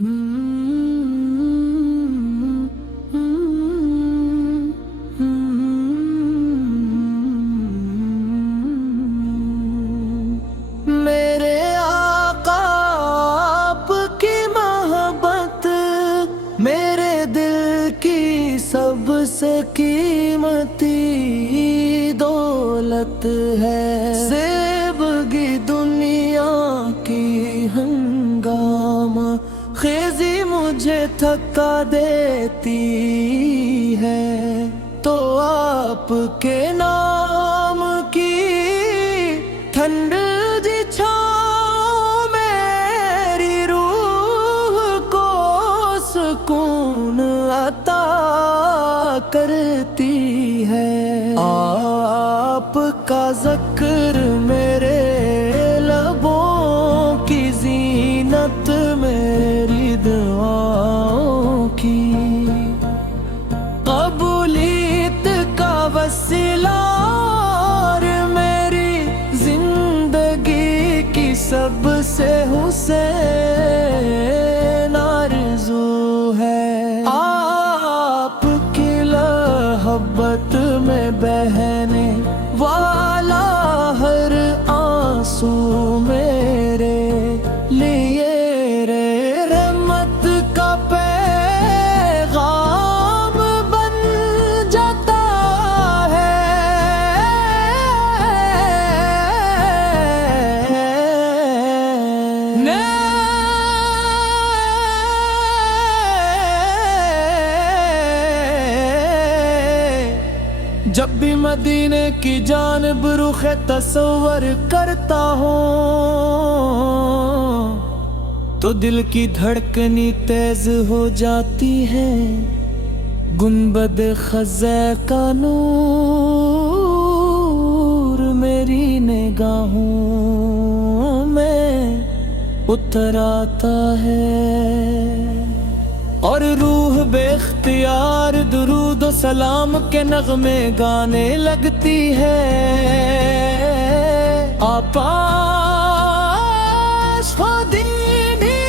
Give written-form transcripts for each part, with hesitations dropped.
میرے آقا آپ کی محبت میرے دل کی سب سے قیمتی دولت ہے۔ زیبگی دنیا کی ہنگامہ خیزی مجھے تھکا دیتی ہے، تو آپ کے نام کی ٹھنڈ چھاؤں میری روح کو سکون عطا کرتی ہے۔ آپ کا ذکر میرے لبوں کی زینت، میری دعاؤں کی قبولیت کا وسیلہ، اور میری زندگی کی سب سے حسین آرزو ہے۔ آپ کی محبت میں بہنے والا ہر آنسو میرے لیے رحمت کا پیغام بن جاتا ہے۔ جب بھی مدینے کی جانب رخ تصور کرتا ہوں تو دل کی دھڑکنی تیز ہو جاتی ہے۔ گنبد خزہ کا نور میری نگاہوں میں اتر آتا ہے، اور روح بے اختیار درود و سلام کے نغمے گانے لگتی ہے۔ آپاش دینی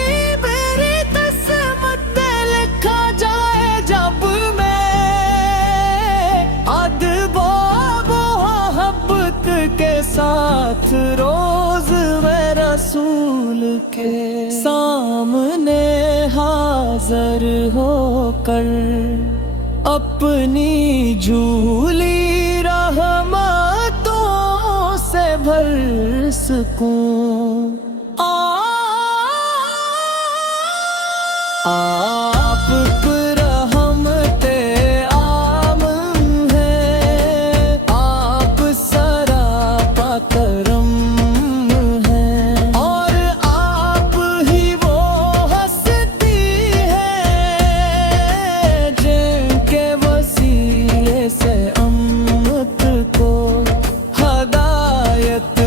میری قسمت لکھا جائے جب میں ادب و محبت کے ساتھ روز میں رسول کے سامنے حاضر ہو کر اپنی جھولی رحمتوں سے بھر سکوں۔ آپ پر رحمتِ عام ہے، آپ سراپا کرم ہے، اور آپ ہی وہ ہستی ہے جن کے وسیلے سے امت کو ہدایت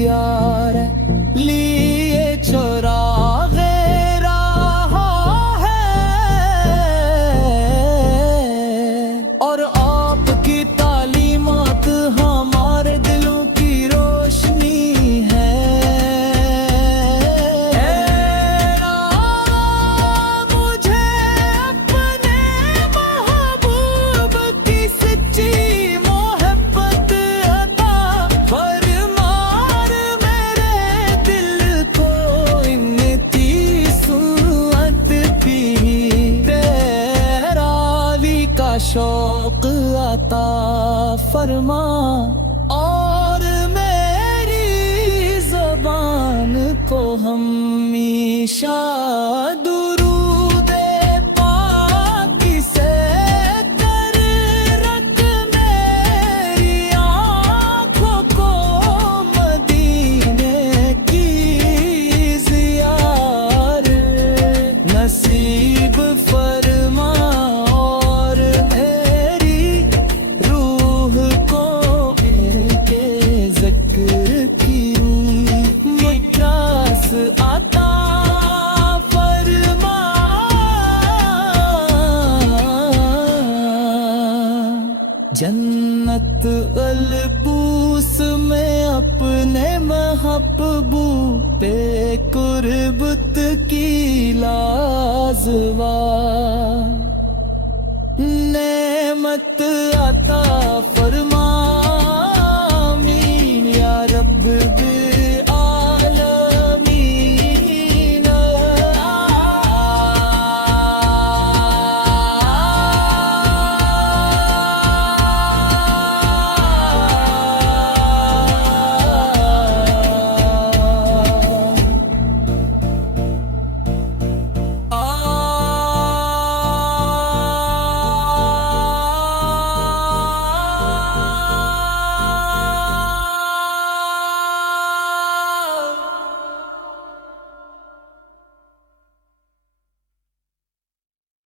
یار لیے چراغ راہ ہے، اور آپ کی تعلیمات ہمارے دلوں کی روشنی ہے۔ مجھے اپنے محبوب کی سچی محبت عطا فرما، میرے دل کو انتی سنت بھی تیرا علی کا شوق عطا فرما، اور میری زبان کو ہمیشہ درود پاک سے کر رکھ میری آنکھوں کو مدینے کی زیارت نصیب فرما اور میری روح کو ان کے ذکر کی مٹھاس عطا فرما جنت البوس میں اپنے محبوب قربت کی لازوال